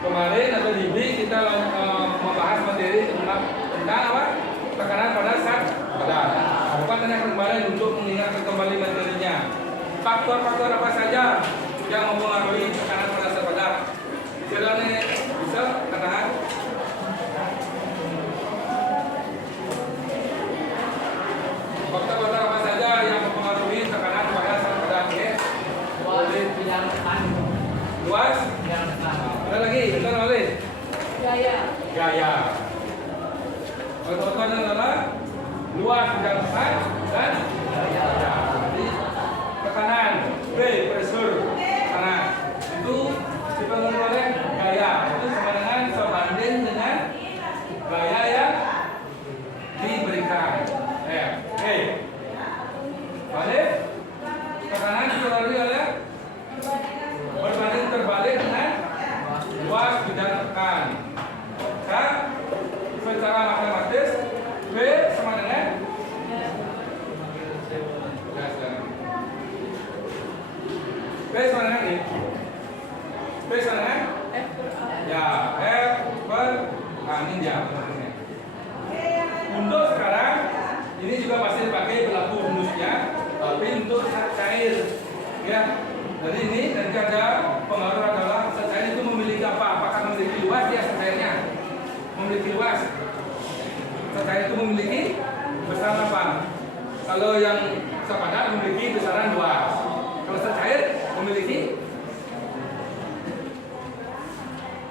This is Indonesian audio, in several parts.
Kemarin atau di kita membahas materi tentang apa? Tekanan pada zat padat. Bukan hanya kembali untuk mengingatkan kembali materinya. Faktor-faktor apa saja yang mempengaruhi tekanan pada zat padat? Jalannya bisa katakan. Faktor-faktor apa saja yang mempengaruhi tekanan pada zat padat? Luas. Ada lagi, bentar lagi. Gaya. Contohnya adalah luas bidang tekan dan gaya. Jadi tekanan, B, pressure, tekanan. Itu dipengaruhi oleh gaya. Itu sama dengan sebanding dengan gaya yang diberikan. Oke. Balik. Tekanan dipengaruhi oleh berbanding terbalik dengan luas bidang tekan. Dan secara matematis B sama dengan B sama dengan ini. B sama dengan ya F per A ninja. Untuk sekarang ini juga masih dipakai berlaku rumusnya, tapi untuk zat cair ya. Jadi ini nanti ada pengaruh adalah zat cair itu memiliki apa? Apakah memiliki luas ya zat cairnya? Memiliki luas. Zat cair itu memiliki besaran apa? Kalau yang zat padat memiliki besaran luas. Kalau zat cair memiliki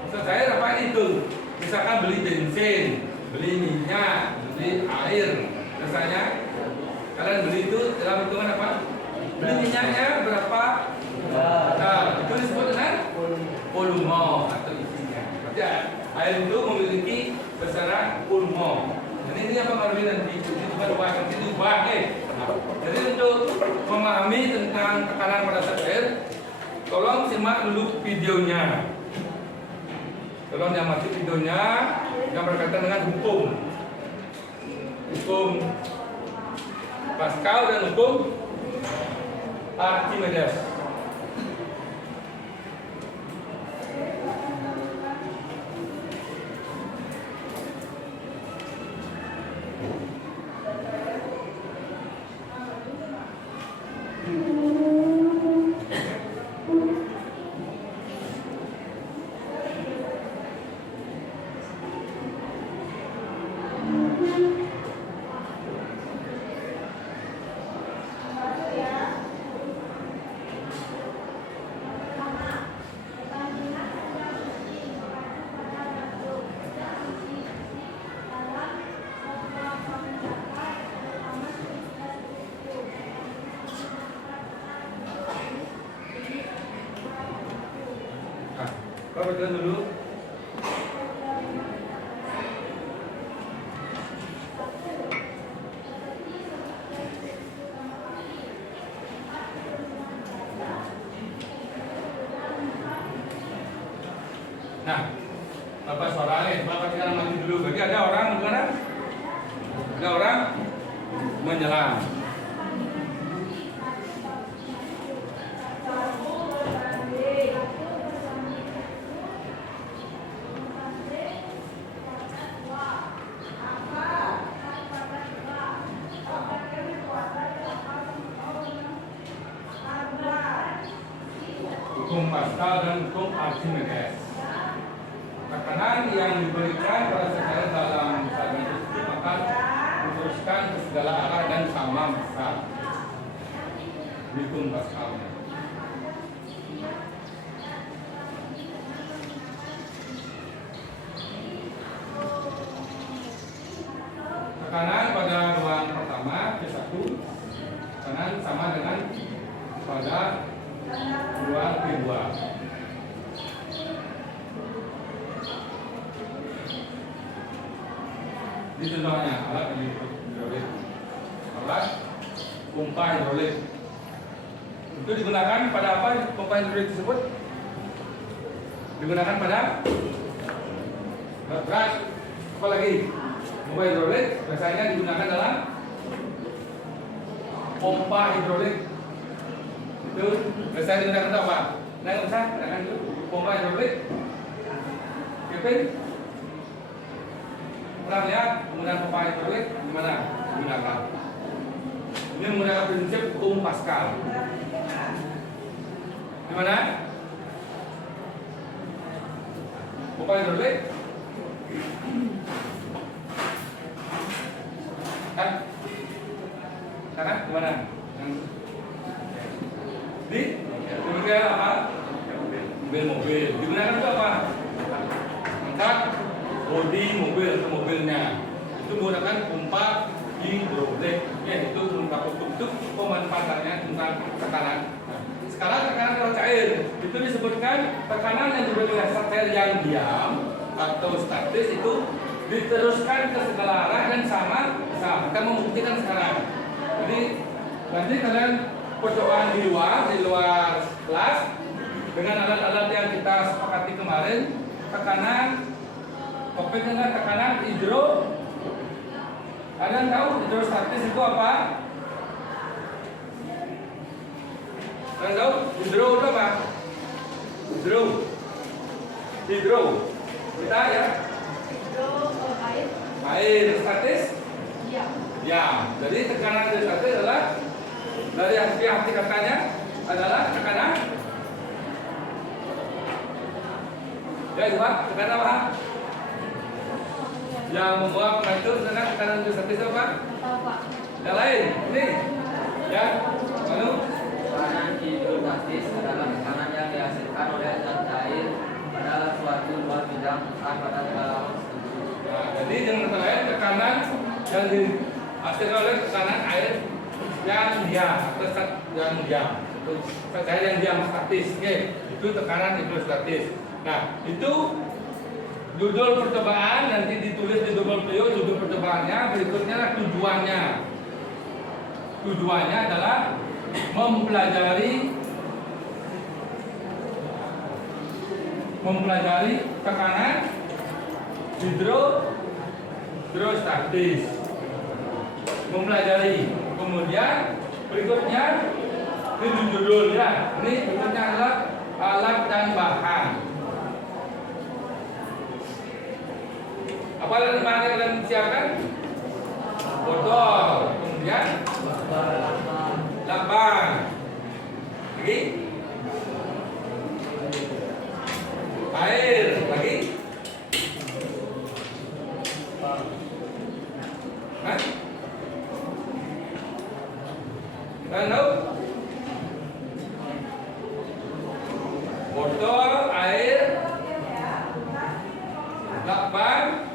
zat cair apa itu? Misalkan beli bensin, beli minyak, beli air. Misalnya kalian beli itu dalam hitungan apa? Beli minyaknya berapa? Nah, itu disebut dengan volume atau isinya. Berarti air itu memiliki besaran volume. Jadi ini yang mempengaruhi nanti itu bukan luas, nanti diubah Jadi untuk memahami tentang tekanan pada zat cair, tolong simak dulu videonya. Tolong amati videonya yang berkaitan dengan hukum Pascal dan hukum Archimedes. perhatikan dulu. Nah, Bapak suaranya, Bapak sekarang mati dulu. Bagi ada orang gimana? Ada orang menyelam. Hukum Pascal dan hukum Archimedes. Tekanan yang diberikan pada sejarah dalam misalnya itu maka diteruskan ke segala arah dan sama besar. Hukum Pascal. Tekanan pada ruang pertama P1, tekanan sama dengan pada ruang P2. Ini contohnya alat hidrolik, alat pompa hidrolik. Itu digunakan pada apa? Pompa hidrolik tersebut digunakan pada berat. Apa lagi? Pompa hidrolik biasanya digunakan dalam pompa hidrolik. Itu biasanya digunakan apa? Nah, nggak usah gunakan itu pompa hidrolik. Kevin, pernah lihat penggunaan pompa hidrolik gimana digunakan? Ini menggunakan prinsip hukum Pascal. Gimana? Pompa hidrolik kan? Karena gimana? Di demikian apa? Mobil. Digunakan itu apa? Angkat bodi mobil atau mobilnya. Itu menggunakan pompa hidrolik. Ya, itu untuk pemanfaatannya tentang tekanan. Nah, sekarang tekanan dalam cair itu disebutkan tekanan yang diberikan oleh cair yang diam atau statis itu diteruskan ke segala arah dan sama. Kita membuktikan sekarang. Jadi nanti kalian percobaan di luar kelas dengan alat-alat yang kita sepakati kemarin, tekanan topik dengan tekanan hidro. Ada yang tahu hidrostatis itu apa? Ada yang tahu hidro itu apa? Hidro kita ya, air statis ya. Jadi tekanan hidrostatis adalah dari arti katanya adalah tekanan ya, coba tekanan apa? Yang membuat mengatur dengan tekanan hidrostatis apa? Yang lain, ini ya, lalu tekanan hidrostatis adalah tekanan yang dihasilkan oleh zat cair pada suatu luar bidang pada kedalaman tertentu. Nah, jadi dengan kata lain tekanan yang dihasilkan oleh tekanan air yang diam atau yang diam, itu cair yang diam statis, oke, itu tekanan hidrostatis. Nah, itu judul percobaan nanti ditulis di double video judul percobaannya. Berikutnya lah tujuannya. Tujuannya adalah mempelajari tekanan hidrostatis. Mempelajari. Kemudian berikutnya ini judulnya. Ini berikutnya adalah alat dan bahan. Apa alat dan bahan yang kalian siapkan? Botol. Kemudian lakban. Lagi? Air. Lagi? Hah? Kalian tahu? Botol, air, lakban,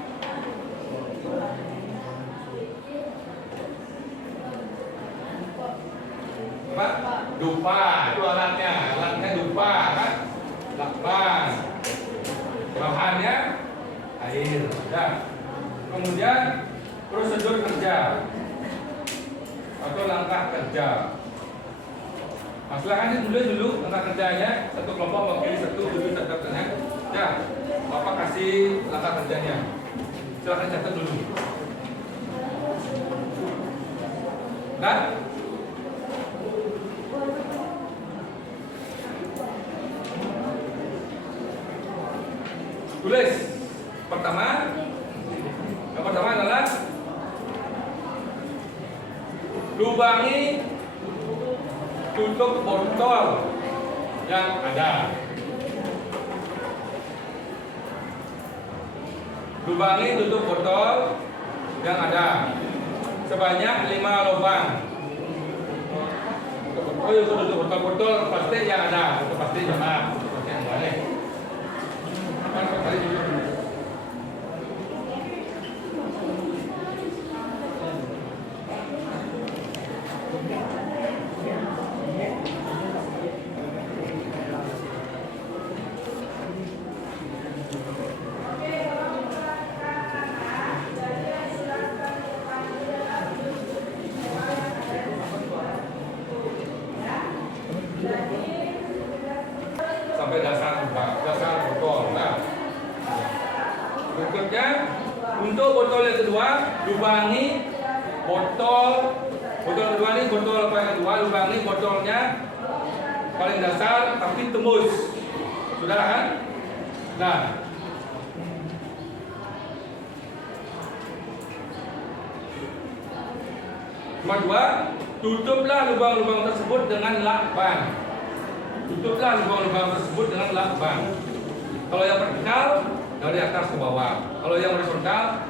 apa? Dupa. Itu alatnya dupa kan? Lakban. air. Nah, kemudian prosedur kerja atau langkah kerja. Nah, silakan ditulis dulu langkah kerjanya, satu kelompok mewakili satu dulu catatnya. Ya, Bapak kasih langkah kerjanya. Silakan catat dulu. Nah, tulis. Yang pertama adalah lubangi tutup botol yang ada. Lubangi tutup botol yang ada sebanyak 5 lubang. Oh iya, tutup botol plastik yang ada. Tutup plastik sama plastik yang balik. Sampai dasar botol. Nah, berikutnya untuk botol yang kedua, lubangi botol kedua ini botol apa yang kedua, lubangi botolnya paling dasar tapi tembus. Sudah kan? Nah, nomor 2, tutuplah lubang-lubang tersebut dengan lakban. Tutuplah lubang-lubang tersebut dengan lakban. Kalau yang vertikal dari atas ke bawah, kalau yang horizontal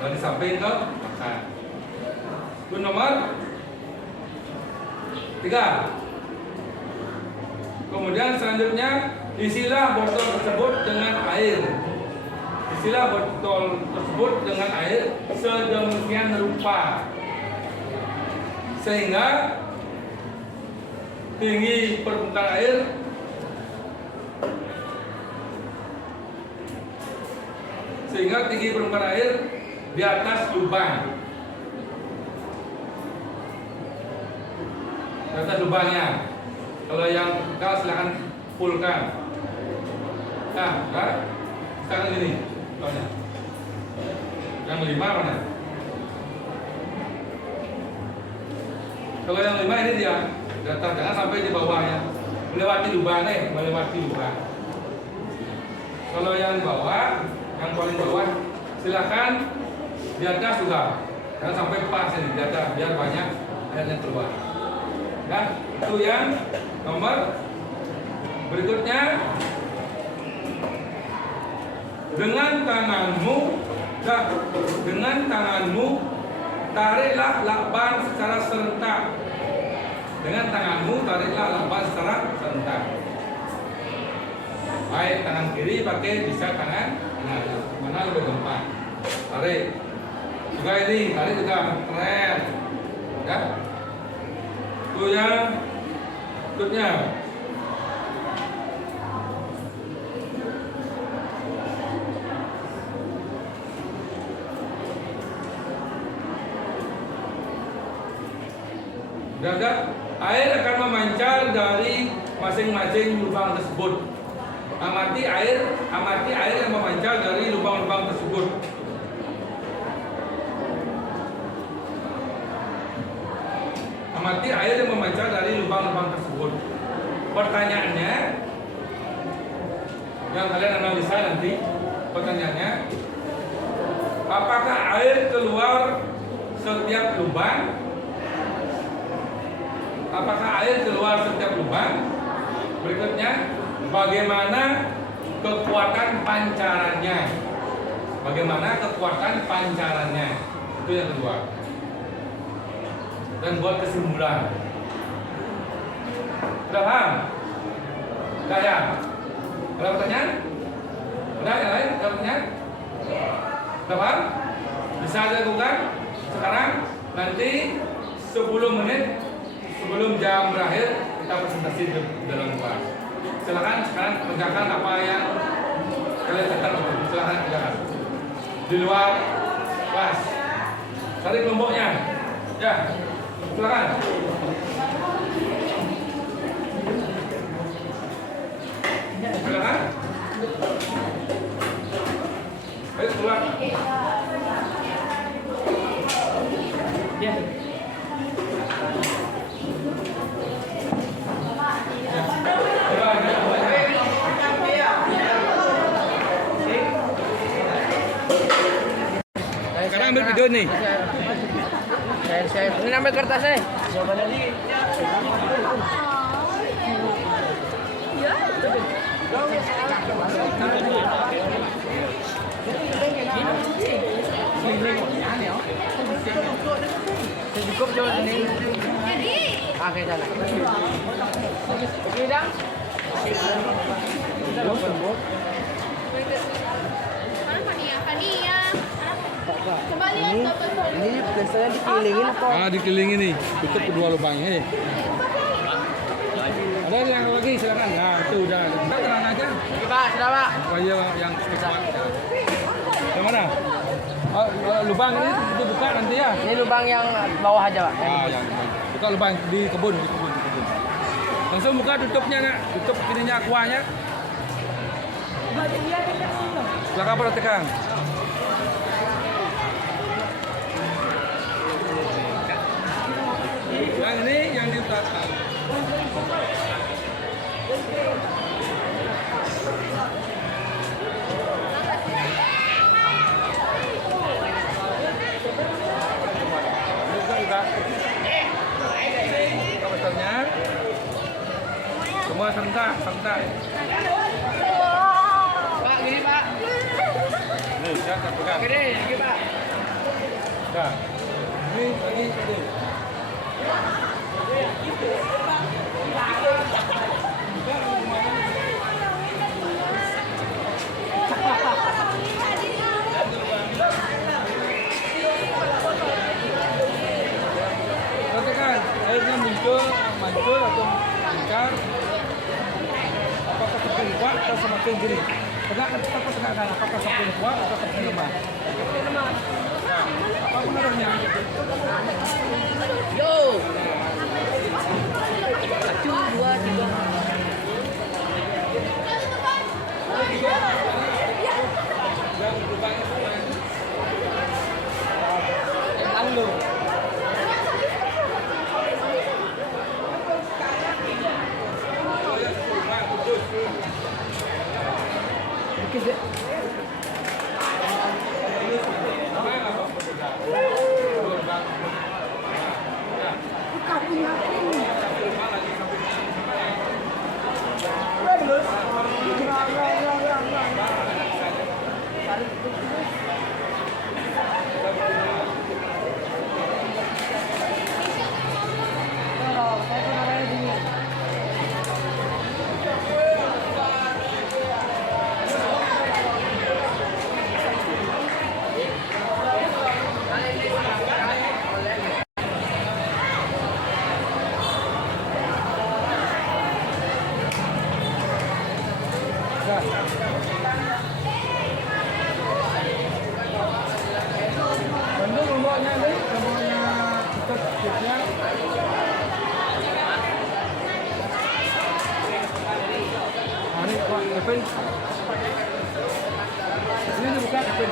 dari samping ke belakang. Itu nomor 3. Kemudian selanjutnya isilah botol tersebut dengan air. Isilah botol tersebut dengan air sedemikian rupa sehingga tinggi permukaan air di atas lubang. Di atas lubangnya. Kalau yang vertikal silakan fullkan. Nah, kan? Sekarang gini. Contohnya. Yang 5 mana? Kalau yang 5 ini dia datar, jangan sampai di bawahnya, melewati lubang. Kalau yang di bawah, yang paling bawah, silakan di atas juga, jangan sampai pas ini di atas, biar banyak airnya keluar. Nah, itu yang nomor berikutnya. Dengan tanganmu tariklah lakban secara serentak. Baik tangan kiri pakai, bisa tangan kanan. Mana lebih gampang? Tarik. Juga ini, tarik juga keren. Ya. Itu yang berikutnya. Air akan memancar dari masing-masing lubang tersebut. Amati air yang memancar dari lubang-lubang tersebut. Amati air yang memancar dari lubang-lubang tersebut. Pertanyaannya, yang kalian analisa nanti, pertanyaannya, apakah air keluar setiap lubang? Berikutnya, bagaimana kekuatan pancarannya? Itu yang kedua. Dan buat kesimpulan. Sudah paham? Sudah ya? Ada pertanyaan? Udah yang lain? Ada pertanyaan? Sudah paham? Bisa dilakukan sekarang. Nanti 10 menit sebelum jam berakhir kita presentasi di dalam kelas. Silakan sekarang kerjakan apa yang kalian catat. Silakan. di luar kelas. Cari kelompoknya. Ya, silakan. Silakan. Ayo keluar. Ya. Sekarang ambil video nih. Saya ini ambil kertasnya. Cukup coba ini. Oke, jalan. Oke, dah. Mana Fania? Fania. Coba lihat foto. Ini biasanya dikelilingin apa? Dikelilingin nih. Tutup kedua lubangnya. Ada yang lagi silakan. Nah, itu udah. Kita terang aja. Pak, sudah Pak. Supaya yang cepat. Yang mana? Oh, lubang ini itu buka nanti ya. Ini lubang yang bawah aja Pak. Yang buka lubang di kebun, Langsung buka tutupnya nggak? Tutup ininya akuanya. Silakan perhatikan. Yang ini yang di belakang. Komputernya semua serentak. Pak, gini Pak. Nih, saya pegang. Gini Pak. Dah. Ini lagi satu. Perhatikan, airnya muncul atau meningkat. Apakah semakin kuat atau semakin gini? Tegakkan, apakah semakin kuat atau semakin lemah? Nah, apa pengaruhnya? Yo. 1, 2, 3. Yang berubah itu lalu. Bentuk lomboknya ini, lomboknya tutup chipnya. Hari Pak Kevin. Ini dibuka Kevin.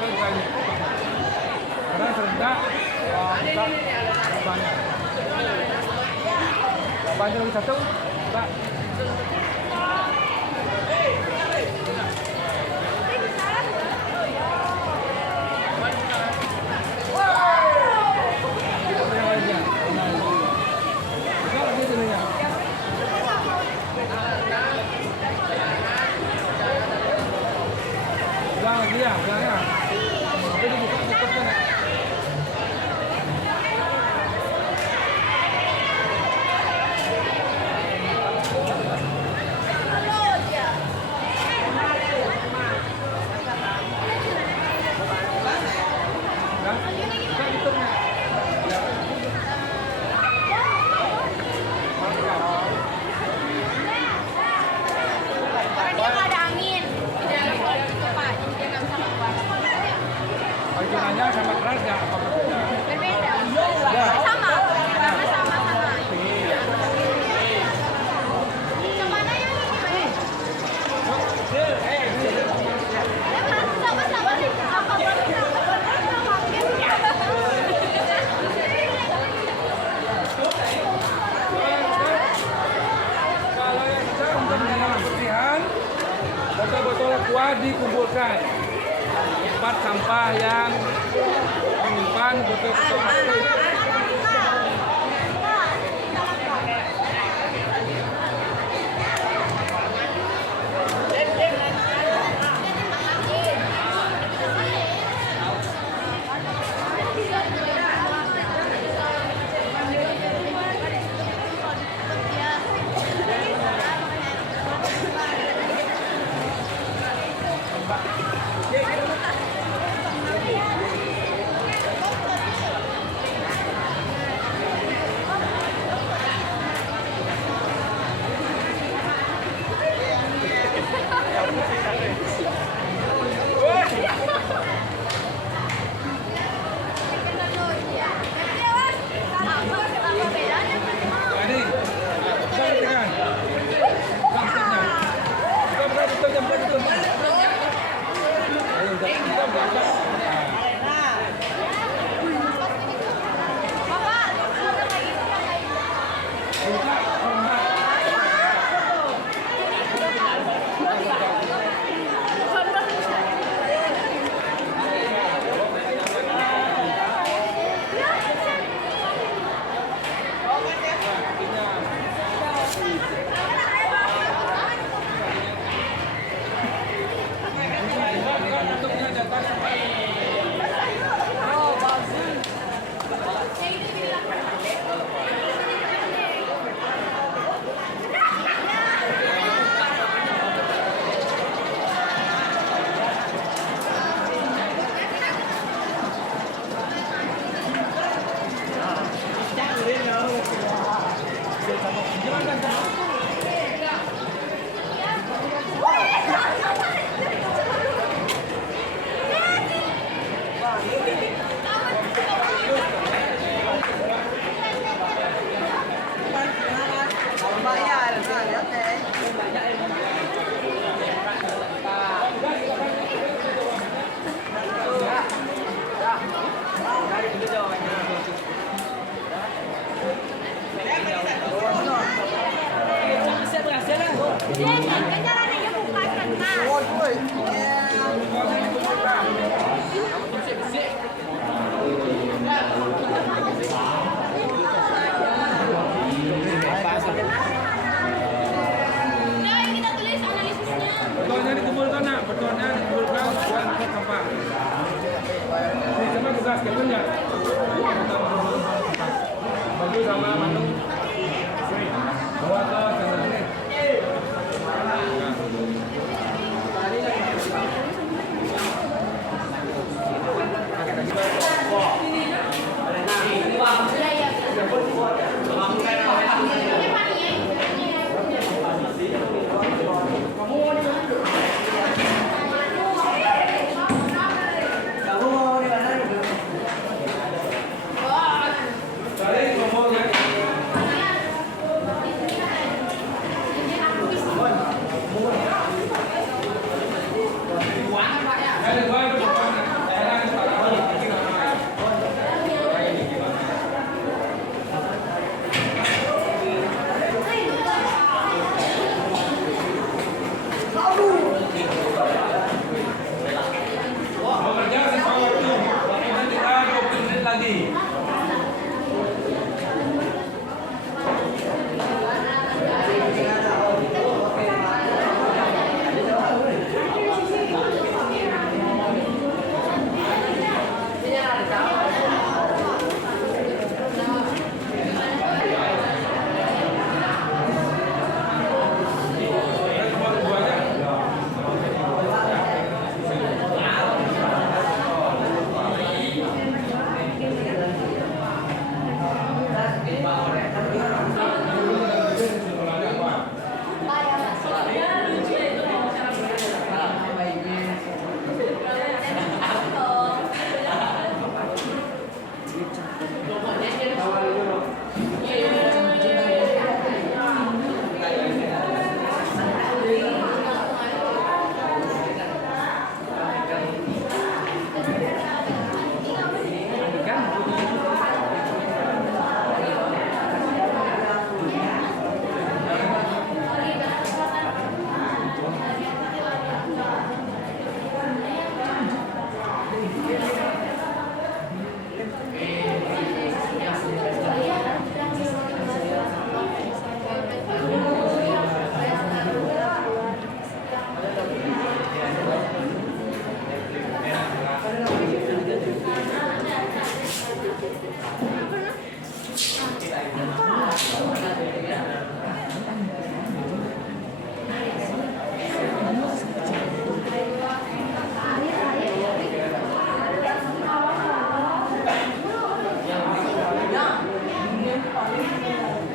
Buka ini. Karena serentak, buka banyak. Banyak lagi satu, buka. Belakangnya. Tapi dibuka tutupnya. Berbeda. Sama. Warna sama-sama. Kemana yang ini, Pak? Sama-sama nih. Apa Kalau yang bisa untuk menjaga kebersihan, botol-botol aqua dikumpulkan. Tempat sampah yang menyimpan botol-botol plastik. Jadi, bisa ditekan. Maksudnya. Betul. Ayo, betul. Botolnya dikumpulkan, nak. Botolnya dikumpulkan buat tempat sampah. Ini sama tugas kalian ya. Baju sama mantu. Bawa ke sana ini. Tarik nomornya. Ada gua ada depan.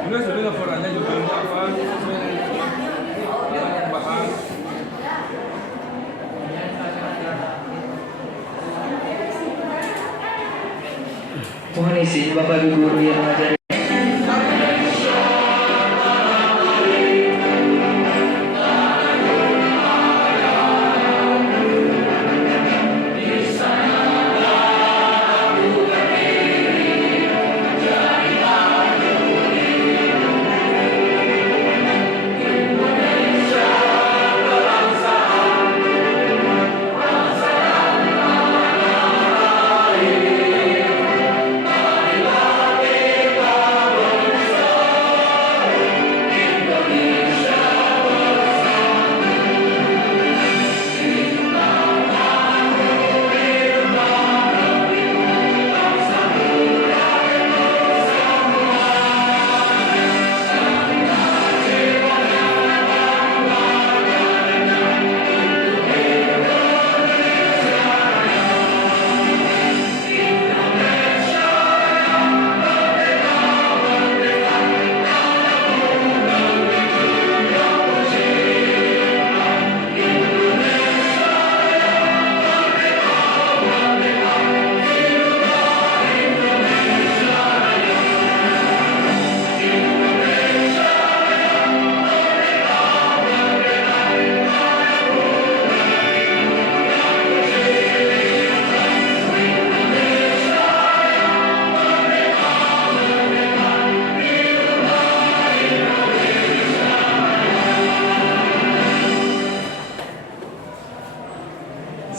Juga sebenarnya laporannya judulnya apa? Sesuai dengan yang bahas. Mohon izin Bapak Ibu Guru yang mengajar.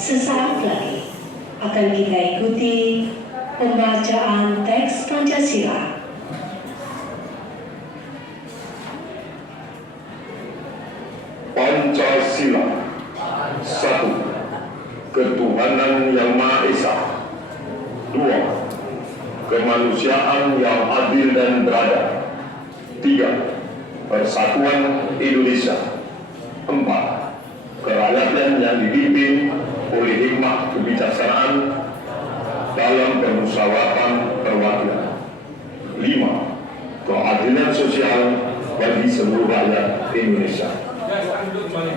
Sesaat lagi akan kita ikuti pembacaan teks Pancasila. Pancasila. 1. Ketuhanan yang Maha Esa. 2. Kemanusiaan yang adil dan beradab. 3. Persatuan Indonesia. 4. Kerakyatan yang dipimpin oleh hikmah kebijaksanaan dalam permusyawaratan perwakilan. 5. Keadilan sosial bagi seluruh rakyat Indonesia. Ya, sekarang duduk kembali.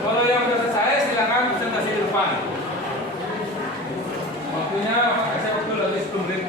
Kalau yang sudah selesai, silakan presentasi di depan. Waktunya, saya waktu lagi 10 menit.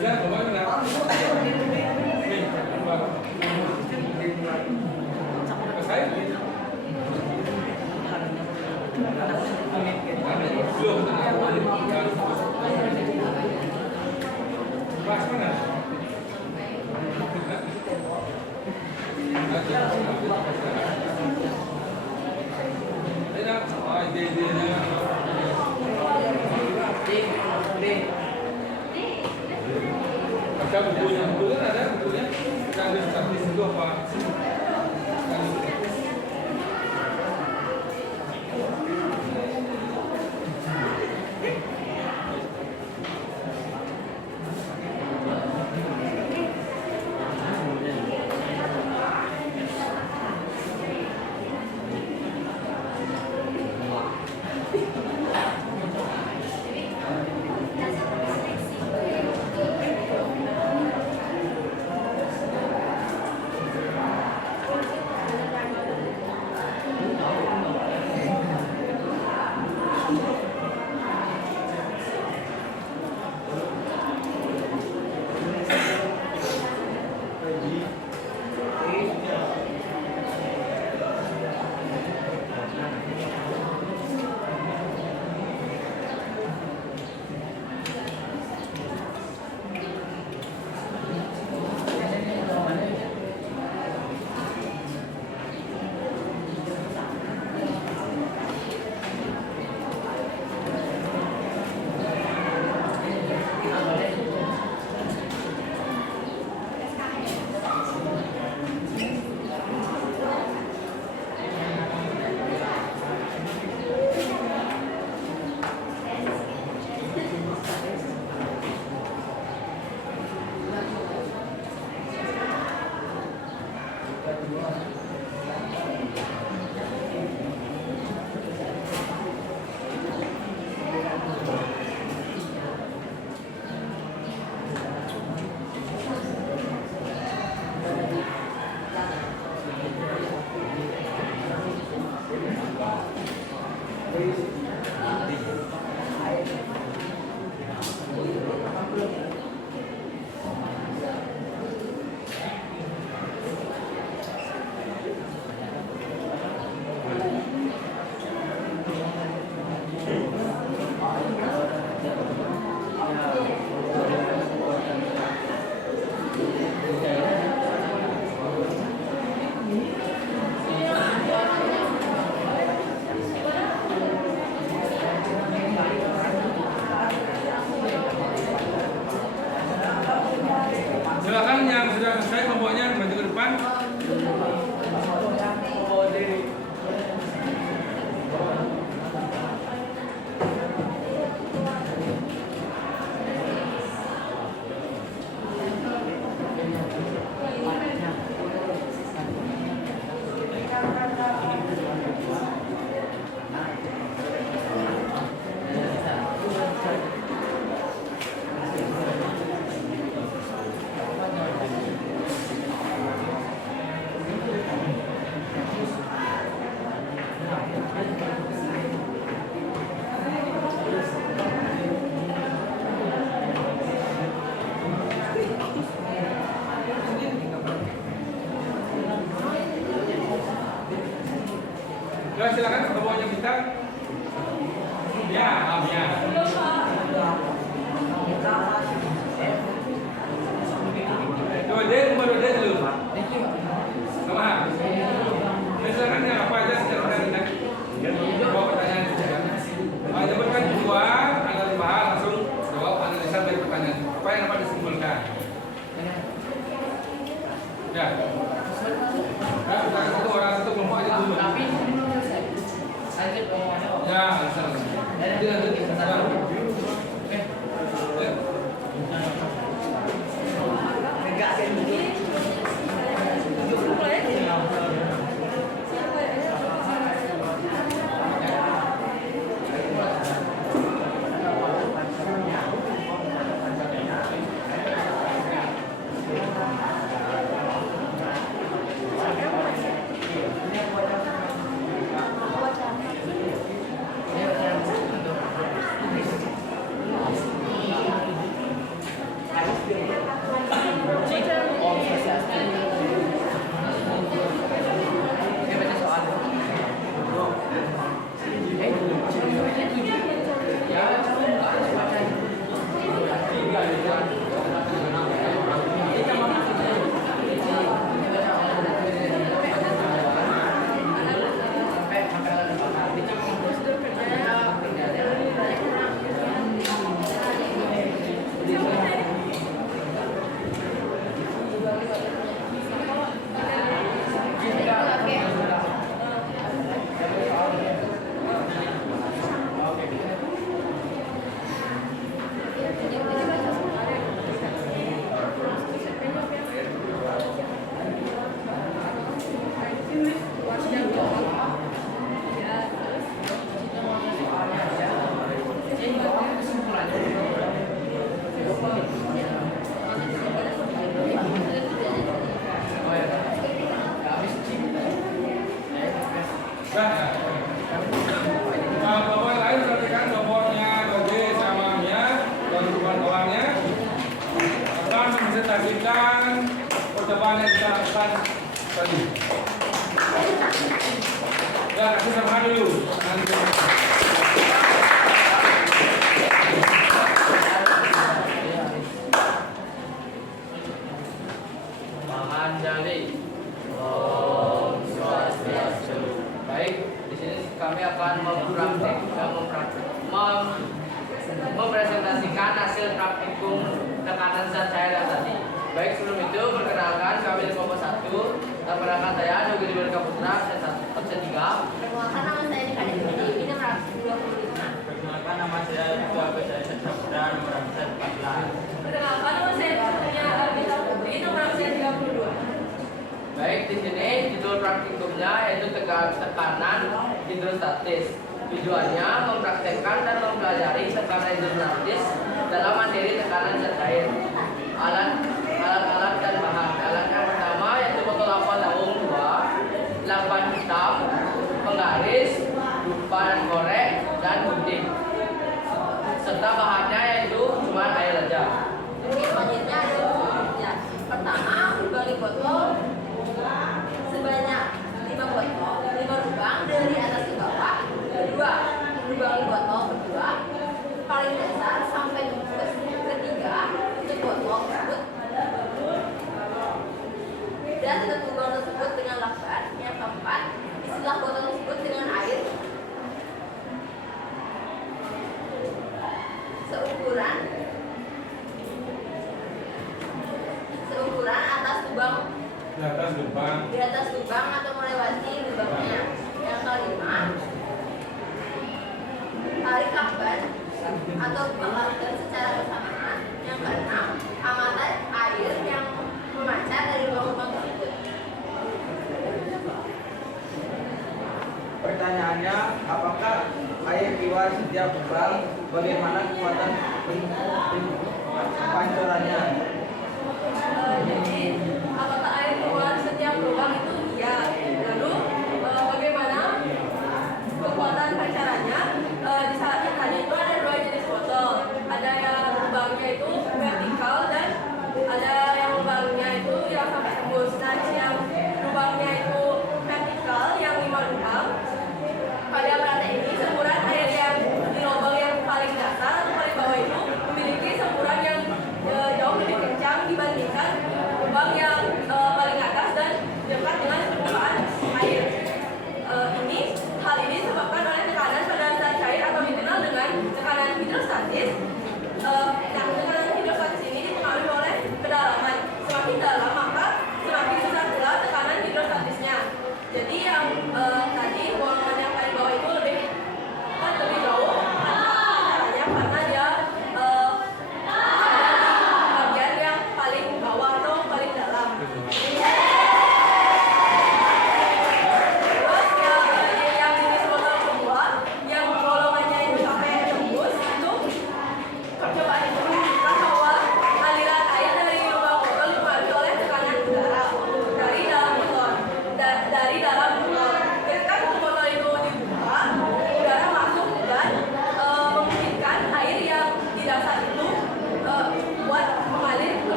Udah, kembali kenapa? Selesai? Belum. Bahas mana? Ada bukunya, bukunya ada bukunya. Kita ambil statis itu apa? Ya, silakan ke bawahnya bintang. Ya, ya. Coba D, nomor D dulu. Sama. Silakan yang apa aja secara undang-undang. Bawa pertanyaan saja. Jawaban dua, ada 5 hal, langsung jawab analisa dari pertanyaan. Apa yang dapat disimpulkan? Ya. Ya, satu orang satu kelompok aja dulu. Ya, alasan. Jadi lanjut. Percobaan yang kita lakukan tadi. Ya, kasih sama dulu. Manjali. Om Swastiastu. Baik, di sini kami akan mempresentasikan hasil praktikum tekanan zat cair yang tadi. Baik, sebelum itu perkenalkan kami dari kelompok 1. Perkenalkan saya Dogi Diberka Putra, absen 3. Perkenalkan nama saya Dika Dewi, ini nomor 25. Perkenalkan nama saya Dogi Diberka Putra, nomor absen 14. Perkenalkan nama saya Punya Arbita Putri, nomor absen 32. Baik, di sini judul praktikumnya yaitu tekanan hidrostatis. Tujuannya mempraktekkan dan mempelajari tekanan hidrostatis dalam materi tekanan zat cair. Alat-alat dan bahan. Alat yang pertama yaitu botol aqua Taung 2, lakban hitam, penggaris, dupa dan korek, dan gunting. Serta bahannya yaitu cuma air saja. Oke, selanjutnya ada ya. Pertama, bagi botol sebanyak 5 botol, 5 lubang dari atas ke bawah. Kedua, lubangi botol kedua paling dasar sampai tembus. Ketiga, tutup botol tersebut dan tutup lubang tersebut dengan lakban. Yang keempat, isilah botol tersebut dengan air seukuran atas lubang di atas lubang atau melewati lubangnya. Yang kelima, tarik lakban atau lakban secara bersamaan. Yang keenam, amati air yang memancar dari lubang-lubang tersebut. Pertanyaannya, apakah air keluar setiap lubang? Bagaimana kekuatan pancurannya? Jadi, apakah air keluar setiap lubang itu? Iya. Lalu, bagaimana kekuatan pancarannya? Di saat yang tadi itu ada 2 jenis botol. Ada yang lubangnya itu vertikal dan ada yang lubangnya itu yang sampai tembus. Nah, yang lubangnya itu vertikal yang 5 lubang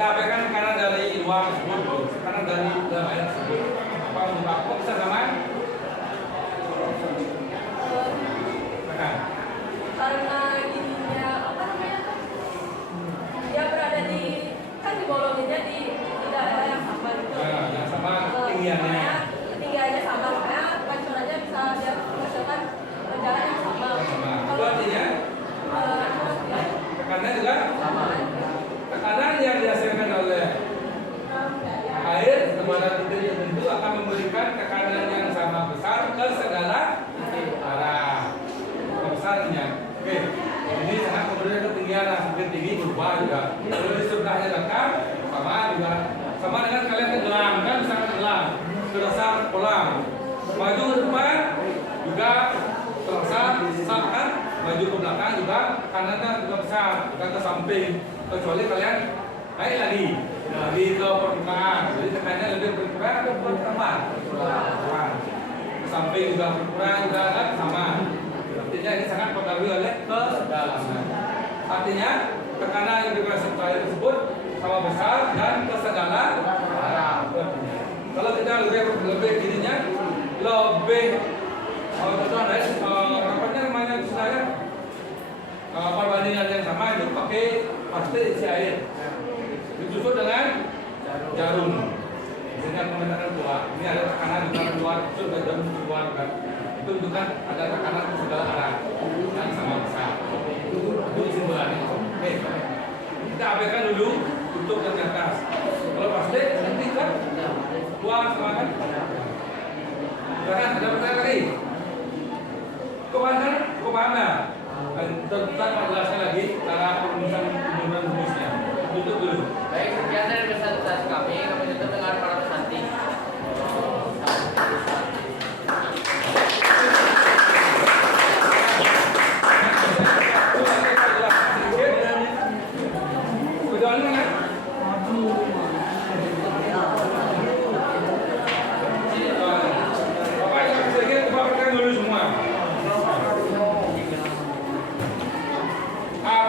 Kita abaikan tekanan dari luar tersebut, tekanan dari dalam air tersebut. Apa menurut aku bisa sama? Tekan. Karena ininya apa namanya tuh? Dia berada di kan di bolongnya di daerah yang sama gitu. Nah, yang sama ketinggiannya. Ketinggiannya sama, makanya pancurannya bisa dia menghasilkan jalan yang sama. Sama. Itu artinya tekanan juga Sama. tekanan yang dihasilkan oleh air kepada titik tertentu akan memberikan tekanan yang sama besar ke segala arah. Besarnya. Oke. Ini sangat memberikan ketinggian semakin tinggi berubah juga. Kalau di sebelahnya dekat sama juga. Sama dengan kalian tenggelam kan, misalkan tenggelam ke dasar kolam. Maju ke depan juga terasa kan, maju ke belakang juga kanannya juga besar, juga ke samping. Kecuali kalian naik lagi ke permukaan. Jadi tekanannya lebih berkurang atau bertambah? Berkurang. Ke samping juga berkurang juga kan sama. Artinya ini sangat mempengaruhi oleh kedalaman. Artinya tekanan yang diberikan air tersebut sama besar dan ke segala arah. Kalau kita lebih gininya lebih rapatnya namanya saya perbandingan yang sama itu pakai plastik isi air ditutup dengan jarum dengan menggunakan tua. Ini ada tekanan juga keluar, itu jarum keluar kan. Itu menunjukkan ada tekanan ke segala arah dan sama besar. Itu simbolannya. Oke, kita abaikan dulu tutup yang di atas. Kalau plastik nanti kan keluar sama kan. Silakan, ada pertanyaan lagi? Kok paham nggak? Tentang menjelaskan lagi cara perumusan rumusnya. Tutup dulu. Baik, sekian dari presentasi kami. Kami tutup dengan para pesanti.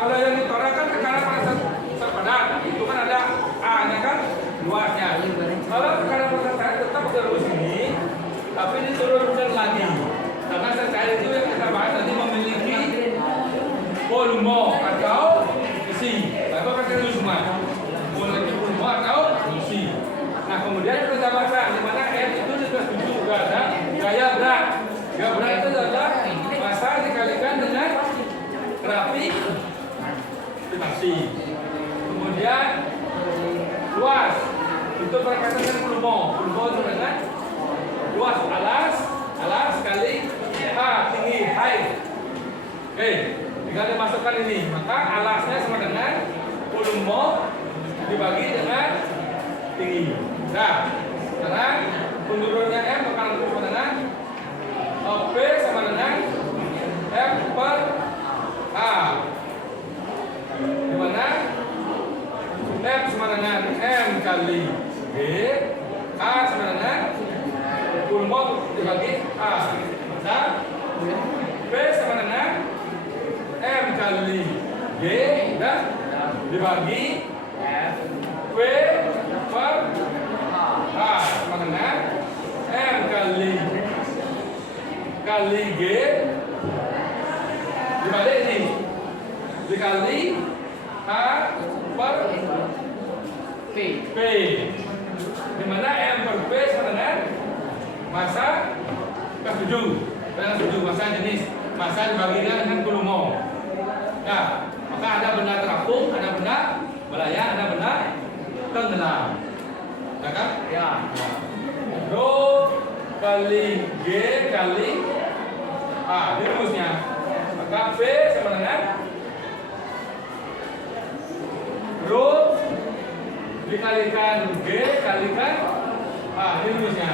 Kalau yang ditorakan tekanan pada saat padat itu kan ada A-nya kan luasnya. Kalau tekanan pada saat tetap terus ini, tapi diturunkan lagi. Karena zat cair itu yang kita bahas tadi memiliki volume atau isi. Lalu kan dulu semua memiliki volume atau isi. Nah kemudian kita baca di mana M itu juga ada gaya berat. Gaya berat itu adalah massa dikalikan dengan gravitasi. Kemudian luas itu berkaitan dengan volume. Volume itu dengan luas alas kali tinggi height. Oke, tinggal dimasukkan ini. Maka alasnya sama dengan volume dibagi dengan tinggi. Nah, sekarang penurunnya M akan sama dengan P sama dengan F per A, di mana F sama dengan M kali G, A sama dengan volume dibagi A, maka P sama dengan M kali G dan dibagi P per A sama dengan M kali G dibalik ini dikali H per P, di mana M per P sama dengan massa ke 7 dengan 7 massa jenis massa dibagikan dengan volume. Nah, maka ada benda terapung, ada benda melayang, ada benda tenggelam. Ya kan? Ya. Rho kali G kali A, ini rumusnya. Maka P sama dengan Rho dikalikan G kalikan A, ini rumusnya.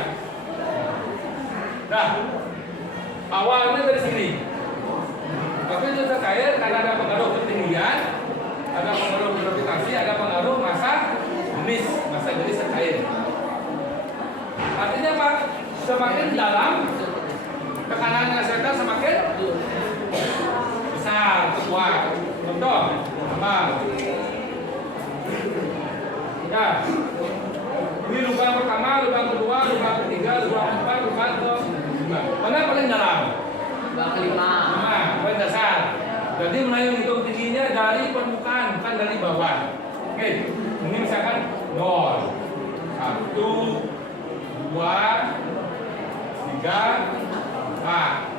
Nah, awalnya dari sini. Tapi itu cair karena ada pengaruh ketinggian, ada pengaruh gravitasi, ada pengaruh massa jenis cair. Artinya apa? Semakin dalam tekanan yang dihasilkan semakin besar, kuat. Contoh, apa? Nah, ini lubang pertama, lubang kedua, lubang ketiga, lubang keempat, lubang kelima. Mana paling dalam? Lubang kelima. Lima, paling dasar. Jadi mulai hitung tingginya dari permukaan, bukan dari bawah. Oke, ini misalkan 0, 1, 2, 3, 4.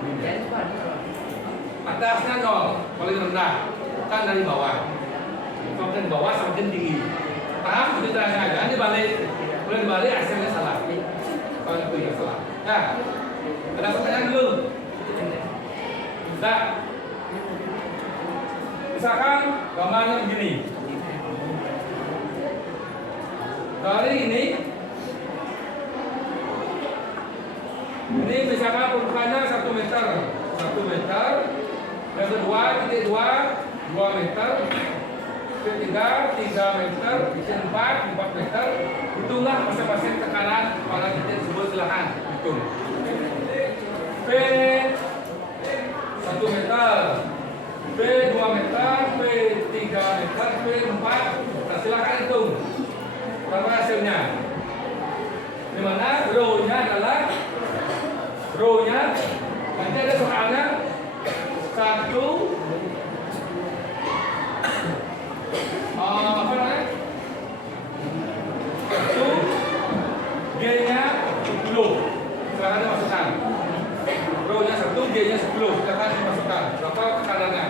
Atasnya 0, paling rendah, bukan dari bawah. Semakin bawah semakin tinggi. Paham? Itu caranya aja. Ini balik, boleh dibalik hasilnya salah. Kalau itu ya salah. Nah, ada pertanyaan dulu. Nah, misalkan gambarnya begini. Dari ini misalkan permukaannya 1 meter, 1 meter. Yang kedua, titik 2 meter. Ketiga, 3 meter. Titik 4 meter. Hitunglah masing-masing tekanan pada titik tersebut, silakan hitung. P 1 meter, P 2 meter, P 3 meter, P 4. Nah, silakan hitung berapa hasilnya. Dimana rho-nya adalah nanti ada soalnya 1 apa namanya? 1 G-nya 10. Silakan dimasukkan. Rho-nya 1, G-nya 10. Silakan dimasukkan. Berapa tekanannya?